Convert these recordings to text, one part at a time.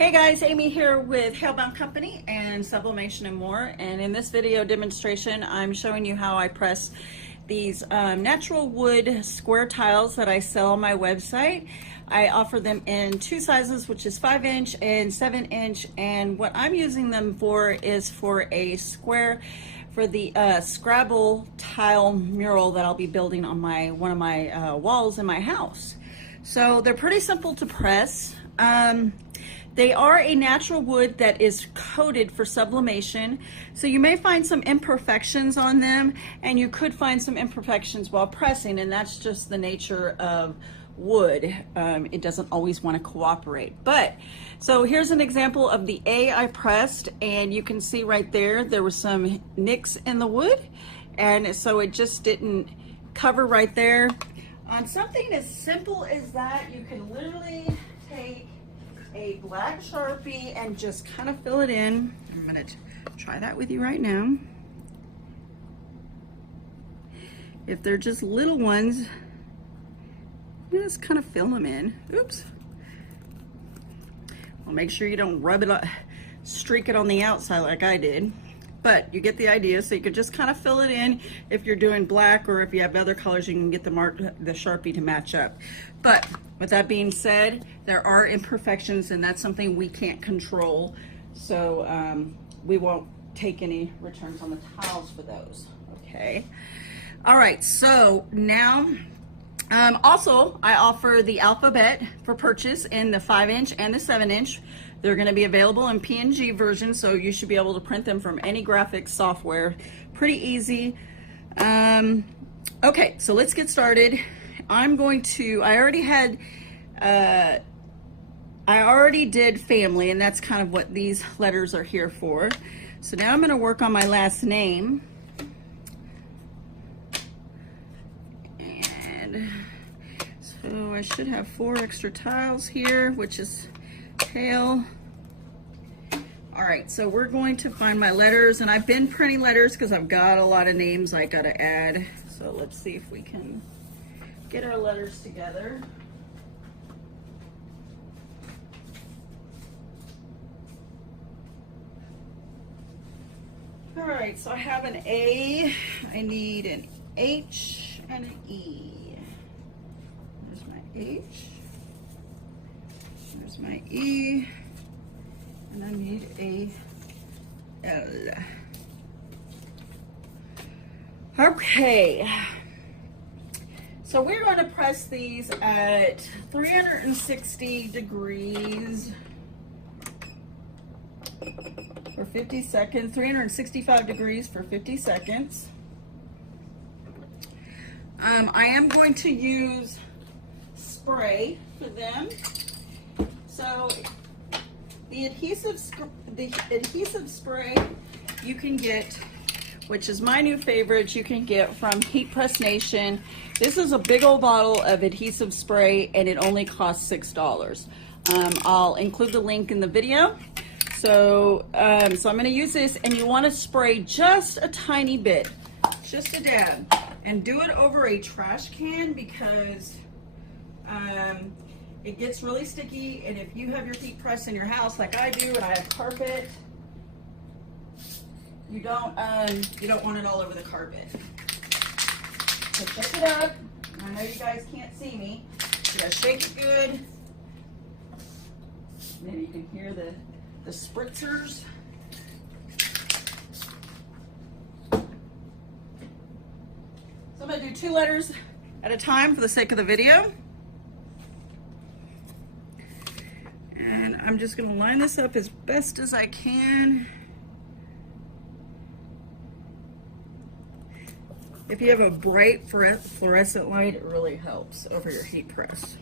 Hey guys, Amy here with Hellbound Company and Sublimation and more. And in this video demonstration, I'm showing you how I press these natural wood square tiles that I sell on my website. I offer them in two sizes, which is 5-inch and 7-inch. And what I'm using them for is for a square for the Scrabble tile mural that I'll be building on one of my walls in my house. So they're pretty simple to press. They are a natural wood that is coated for sublimation, so you may find some imperfections on them, and you could find some imperfections while pressing, and that's just the nature of wood. It doesn't always want to cooperate. But so here's an example of the A I pressed, and you can see right there was some nicks in the wood, and so it just didn't cover right there. On something as simple as that, you can literally take a black Sharpie and just kind of fill it in. I'm going to try that with you right now. If they're just little ones, you just kind of fill them in. Oops. Well, make sure you don't rub it, streak it on the outside like I did. But you get the idea, so you could just kind of fill it in. If you're doing black or if you have other colors, you can get the Sharpie to match up. But with that being said, there are imperfections, and that's something we can't control. So we won't take any returns on the tiles for those, okay? All right, so now, also I offer the alphabet for purchase in the 5-inch and the 7-inch. They're going to be available in PNG version, so you should be able to print them from any graphics software. Pretty easy. Okay, so let's get started. I already did family, and that's kind of what these letters are here for. So now I'm going to work on my last name. And so I should have 4 extra tiles here, which is tail. All right, so we're going to find my letters, and I've been printing letters because I've got a lot of names I got to add. So let's see if we can get our letters together. All right, so I have an A, I need an H and an E. There's my H, there's my E, and I need a L. Okay, so we're going to press these at 360 degrees for 50 seconds, 365 degrees for 50 seconds. I am going to use spray for them. So the adhesive spray you can get, which is my new favorite, you can get from Heat Press Nation. This is a big old bottle of adhesive spray, and it only costs $6. I'll include the link in the video. So, I'm going to use this, and you want to spray just a tiny bit, just a dab, and do it over a trash can because it gets really sticky. And if you have your heat press in your house like I do, and I have carpet, you don't want it all over the carpet. So shake it up. I know you guys can't see me. You gotta shake it good. Maybe you can hear the spritzers. So I'm going to do 2 letters at a time for the sake of the video. And I'm just going to line this up as best as I can. If you have a bright fluorescent light, it really helps over your heat press,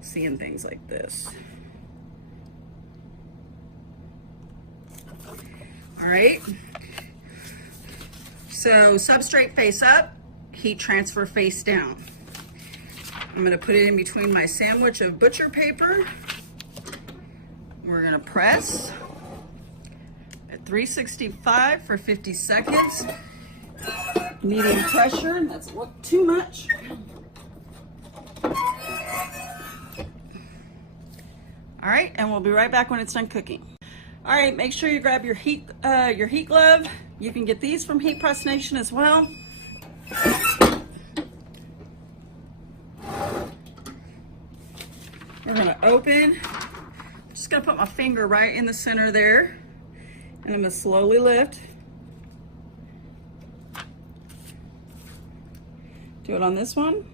seeing things like this. All right, so substrate face up, heat transfer face down. I'm going to put it in between my sandwich of butcher paper. We're going to press at 365 for 50 seconds. Medium pressure, and that's too much. All right, and we'll be right back when it's done cooking. All right, make sure you grab your heat glove. You can get these from Heat Press Nation as well. We're gonna open. Just gonna put my finger right in the center there, and I'm gonna slowly lift. Do it on this one.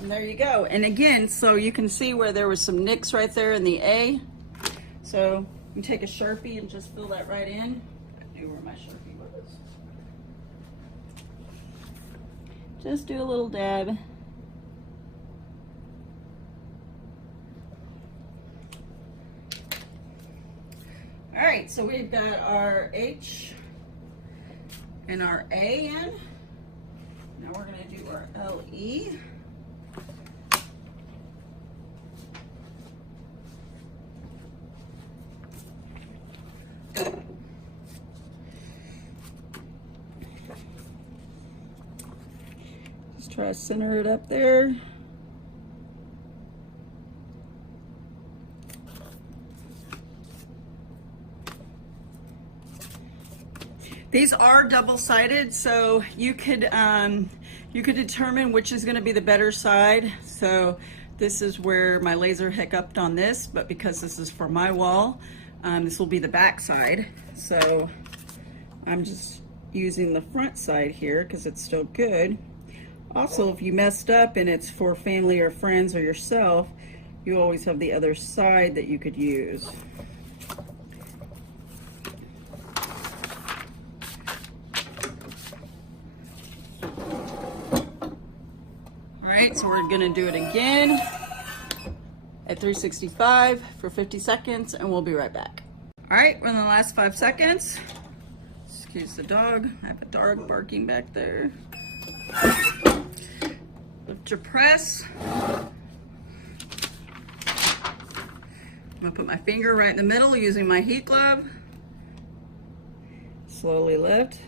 And there you go. And again, so you can see where there was some nicks right there in the A. So you take a Sharpie and just fill that right in. I knew where my Sharpie was. Just do a little dab. All right, so we've got our H and our A in. Now we're gonna do our LE. Just try to center it up there. These are double-sided, so you could determine which is going to be the better side. So this is where my laser hiccuped on this, but because this is for my wall, this will be the back side. So I'm just using the front side here because it's still good. Also, if you messed up and it's for family or friends or yourself, you always have the other side that you could use. Alright, so we're gonna do it again at 365 for 50 seconds and we'll be right back. Alright, we're in the last 5 seconds. Excuse the dog. I have a dog barking back there. Lift your press. I'm gonna put my finger right in the middle using my heat glove. Slowly lift.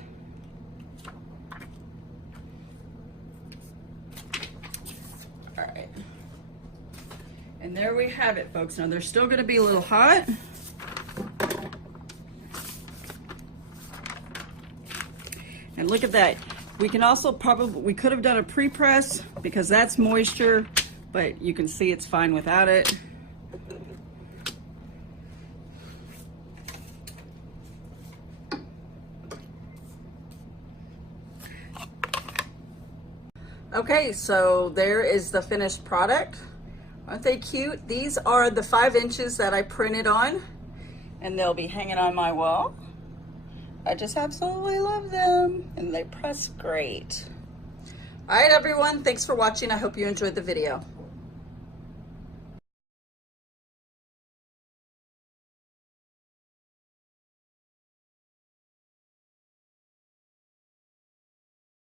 All right. And there we have it, folks. Now they're still gonna be a little hot. And look at that. We can also we could have done a pre-press because that's moisture, but you can see it's fine without it. Okay, so there is the finished product. Aren't they cute? These are the 5 inches that I printed on, and they'll be hanging on my wall. I just absolutely love them, and they press great. All right, everyone, thanks for watching. I hope you enjoyed the video.